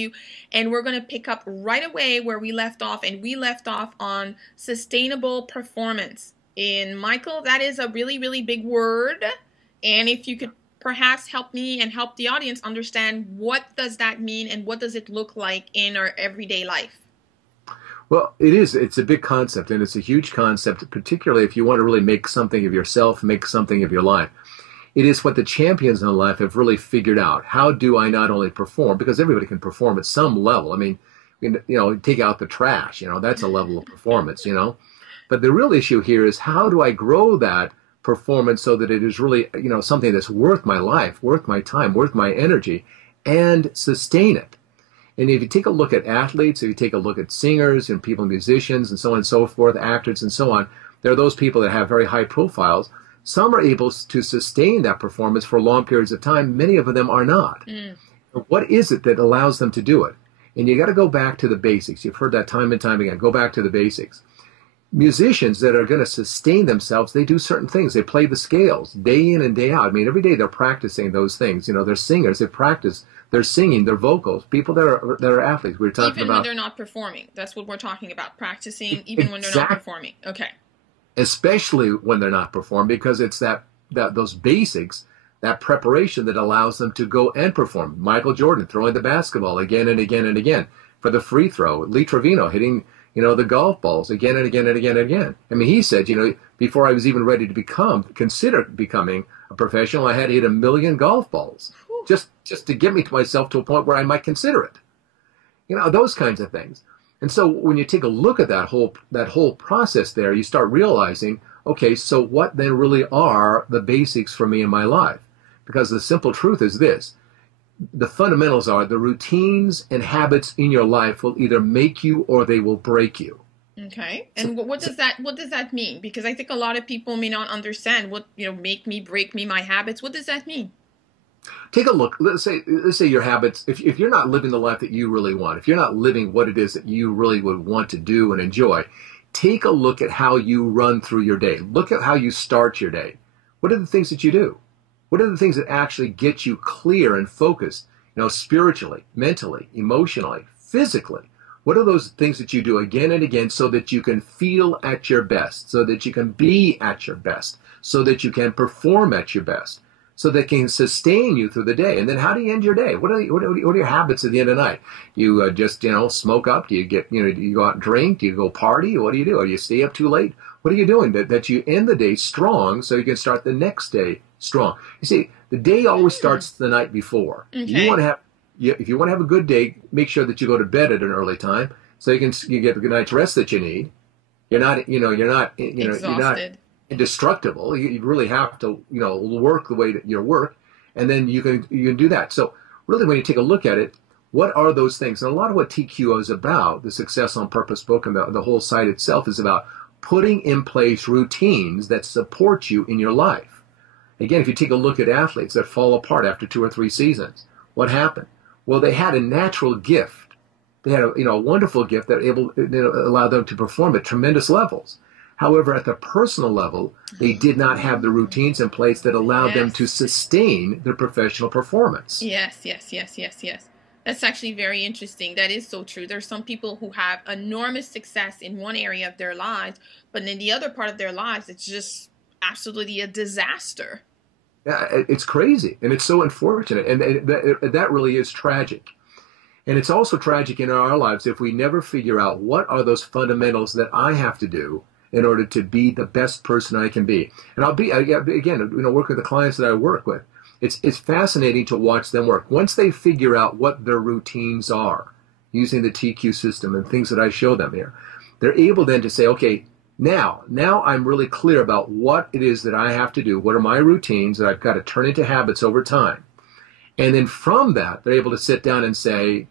you, and we're going to pick up right away where we left off, and we left off on sustainable performance. And Maikel, that is a really, really big word, and if you could perhaps help me and help the audience understand what does that mean and what does it look like in our everyday life. Well, it is. It's a big concept, and it's a huge concept, particularly if you want to really make something of yourself, make something of your life. It is what the champions in life have really figured out. How do I not only perform, because everybody can perform at some level. I mean, take out the trash, that's a level of performance, But the real issue here is how do I grow that performance so that it is really, something that's worth my life, worth my time, worth my energy, and sustain it. And if you take a look at athletes, if you take a look at singers and people, musicians, and so on and so forth, actors and so on, there are those people that have very high profiles. Some are able to sustain that performance for long periods of time. Many of them are not. What is it that allows them to do it? And you got to go back to the basics. You've heard that time and time again. Go back to the basics. Musicians that are going to sustain themselves, they do certain things. They play the scales day in and day out. I mean, every day they're practicing those things. They're singers. They practice. They're singing. Their vocals. People that are athletes. We're talking even about when they're not performing. That's what we're talking about. Practicing even when they're not performing. Okay. Especially when they're not performing, because it's that those basics, that preparation that allows them to go and perform. Michael Jordan throwing the basketball again and again and again for the free throw. Lee Trevino hitting the golf balls again and again and again and again. I mean, he said, before I was even ready to consider becoming a professional, I had to hit 1 million golf balls just to get me to myself to a point where I might consider it. Those kinds of things. And so when you take a look at that whole process there, you start realizing, okay, so what then really are the basics for me in my life? Because the simple truth is this. The fundamentals are the routines and habits in your life will either make you or they will break you. Okay. And what does that mean? Because I think a lot of people may not understand what, make me, break me, my habits. What does that mean? Take a look. Let's say your habits, if you're not living the life that you really want, if you're not living what it is that you really would want to do and enjoy, take a look at how you run through your day. Look at how you start your day. What are the things that you do? What are the things that actually get you clear and focused, spiritually, mentally, emotionally, physically? What are those things that you do again and again so that you can feel at your best, so that you can be at your best, so that you can perform at your best, so that can sustain you through the day? And then how do you end your day? What are your habits at the end of the night? You just, smoke up? Do you do you go out and drink? Do you go party? What do you do? Or you stay up too late? What are you doing that you end the day strong so you can start the next day strong? You see, the day always starts the night before. Okay. If you want to have a good day, make sure that you go to bed at an early time so you get the good night's rest that you need. You're not exhausted. Indestructible. You really have to, work the way that you work, and then you can do that. So really, when you take a look at it, what are those things? And a lot of what TQ is about, the Success on Purpose book and the whole site itself, is about putting in place routines that support you in your life. Again, if you take a look at athletes that fall apart after 2 or 3 seasons, what happened? Well, they had a natural gift. They had a wonderful gift that allowed them to perform at tremendous levels. However, at the personal level, they did not have the routines in place that allowed them to sustain their professional performance. Yes. That's actually very interesting. That is so true. There's some people who have enormous success in one area of their lives, but in the other part of their lives, it's just absolutely a disaster. Yeah, it's crazy, and it's so unfortunate, and that really is tragic. And it's also tragic in our lives if we never figure out what are those fundamentals that I have to do in order to be the best person I can be. And work with the clients that I work with. It's fascinating to watch them work. Once they figure out what their routines are, using the TQ system and things that I show them here, they're able then to say, okay, now I'm really clear about what it is that I have to do. What are my routines that I've got to turn into habits over time? And then from that, they're able to sit down and say,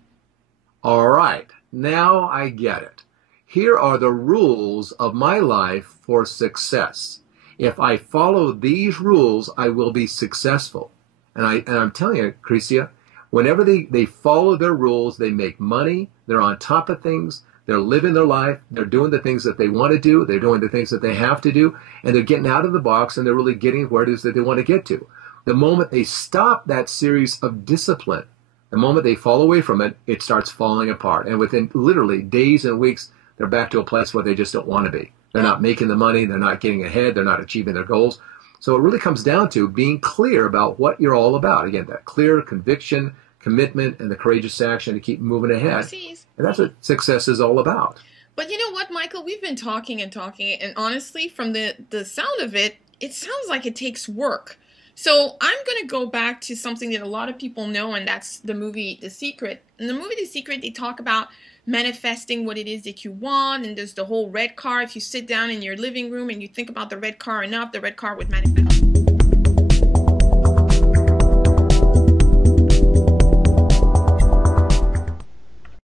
all right, now I get it. Here are the rules of my life for success. If I follow these rules, I will be successful. And I'm telling you, Christia, whenever they follow their rules, they make money, they're on top of things, they're living their life, they're doing the things that they want to do, they're doing the things that they have to do, and they're getting out of the box, and they're really getting where it is that they want to get to. The moment they stop that series of discipline, The moment they fall away from it, it starts falling apart. And within literally days and weeks, they're back to a place where they just don't want to be. They're not making the money. They're not getting ahead. They're not achieving their goals. So it really comes down to being clear about what you're all about. Again, that clear conviction, commitment, and the courageous action to keep moving ahead. And that's what success is all about. But you know what, Michael? We've been talking and talking, and honestly, from the sound of it, it sounds like it takes work. So I'm going to go back to something that a lot of people know, and that's the movie The Secret. In the movie The Secret, they talk about manifesting what it is that you want, and there's the whole red car. If you sit down in your living room and you think about the red car enough, the red car would manifest.